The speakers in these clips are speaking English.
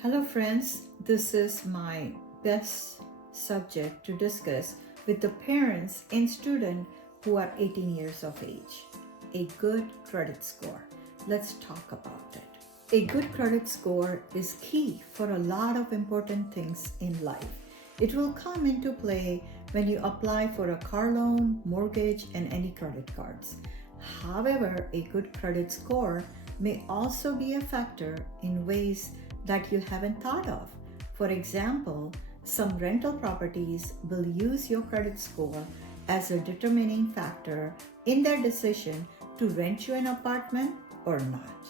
Hello friends, this is my best subject to discuss with the parents and students who are 18 years of age. A good credit score. Let's talk about it. A good credit score is key for a lot of important things in life. It will come into play when you apply for a car loan, mortgage, and any credit cards. However, a good credit score may also be a factor in ways that you haven't thought of. For example, some rental properties will use your credit score as a determining factor in their decision to rent you an apartment or not,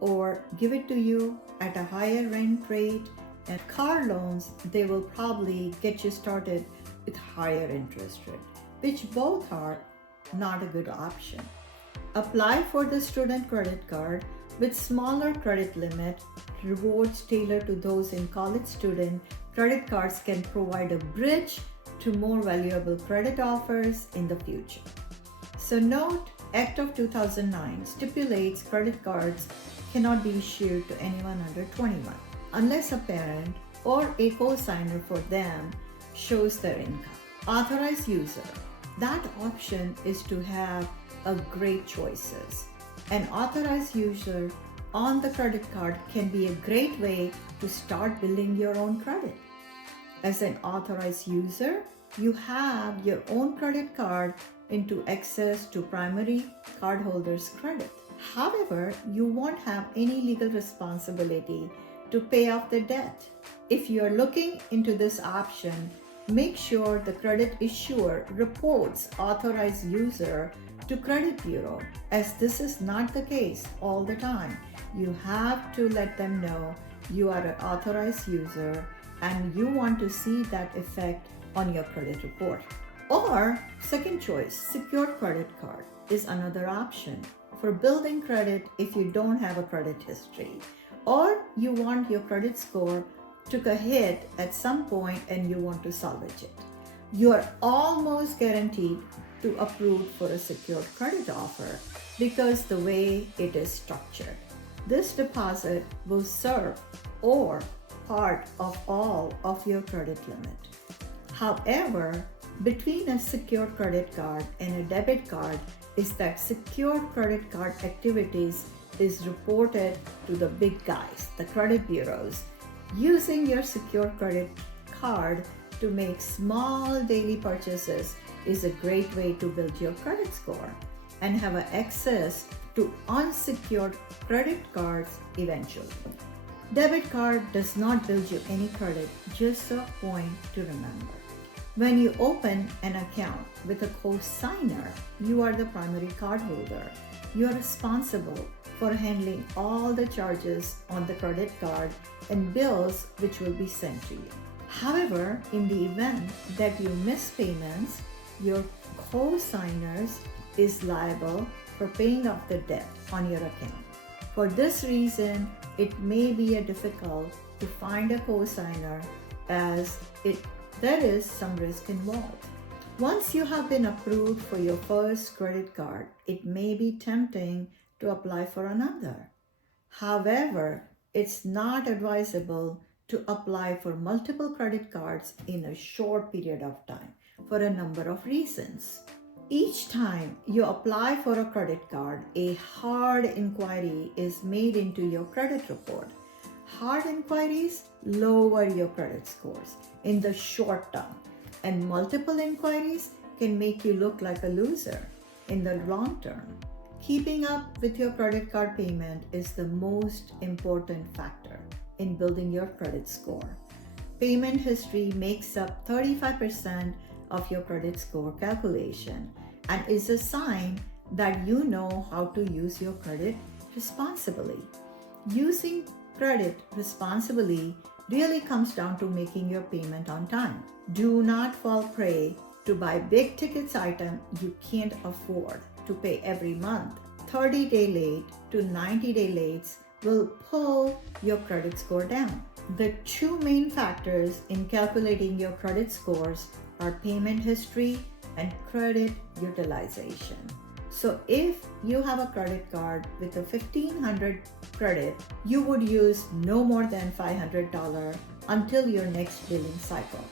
or give it to you at a higher rent rate. And car loans, they will probably get you started with higher interest rate, which both are not a good option. Apply for the student credit card with smaller credit limit. Rewards tailored to those in college student credit cards can provide a bridge to more valuable credit offers in the future. So note, Act of 2009 stipulates credit cards cannot be issued to anyone under 21 unless a parent or a co-signer for them shows their income. Authorized user. That option is to have a great choices. An authorized user on the credit card can be a great way to start building your own credit. As an authorized user, you have your own credit card into access to primary cardholders' credit. However, you won't have any legal responsibility to pay off the debt. If you are looking into this option, make sure the credit issuer reports authorized user to credit bureau, as this is not the case all the time. You have to let them know you are an authorized user and you want to see that effect on your credit report. Or second choice, secured credit card is another option for building credit if you don't have a credit history, or you want your credit score took a hit at some point and you want to salvage it. You are almost guaranteed to approve for a secured credit offer because the way it is structured. This deposit will serve or part of all of your credit limit. However, between a secured credit card and a debit card is that secured credit card activities is reported to the big guys, the credit bureaus. Using your secured credit card to make small daily purchases is a great way to build your credit score and have access to unsecured credit cards eventually. Debit card does not build you any credit, just a point to remember. When you open an account with a co-signer, you are the primary cardholder. You are responsible for handling all the charges on the credit card and bills which will be sent to you. However, in the event that you miss payments, your co-signers is liable for paying off the debt on your account. For this reason, it may be difficult to find a co-signer as there is some risk involved. Once you have been approved for your first credit card, it may be tempting to apply for another. However, it's not advisable to apply for multiple credit cards in a short period of time for a number of reasons. Each time you apply for a credit card, a hard inquiry is made into your credit report. Hard inquiries lower your credit scores in the short term, and multiple inquiries can make you look like a loser in the long term. Keeping up with your credit card payment is the most important factor in building your credit score. Payment history makes up 35% of your credit score calculation and is a sign that you know how to use your credit responsibly. Using credit responsibly really comes down to making your payment on time. Do not fall prey to buy big tickets item you can't afford to pay every month. 30-day late to 90-day late will pull your credit score down. The two main factors in calculating your credit scores are payment history and credit utilization. So if you have a credit card with a $1,500 credit, you would use no more than $500 until your next billing cycle.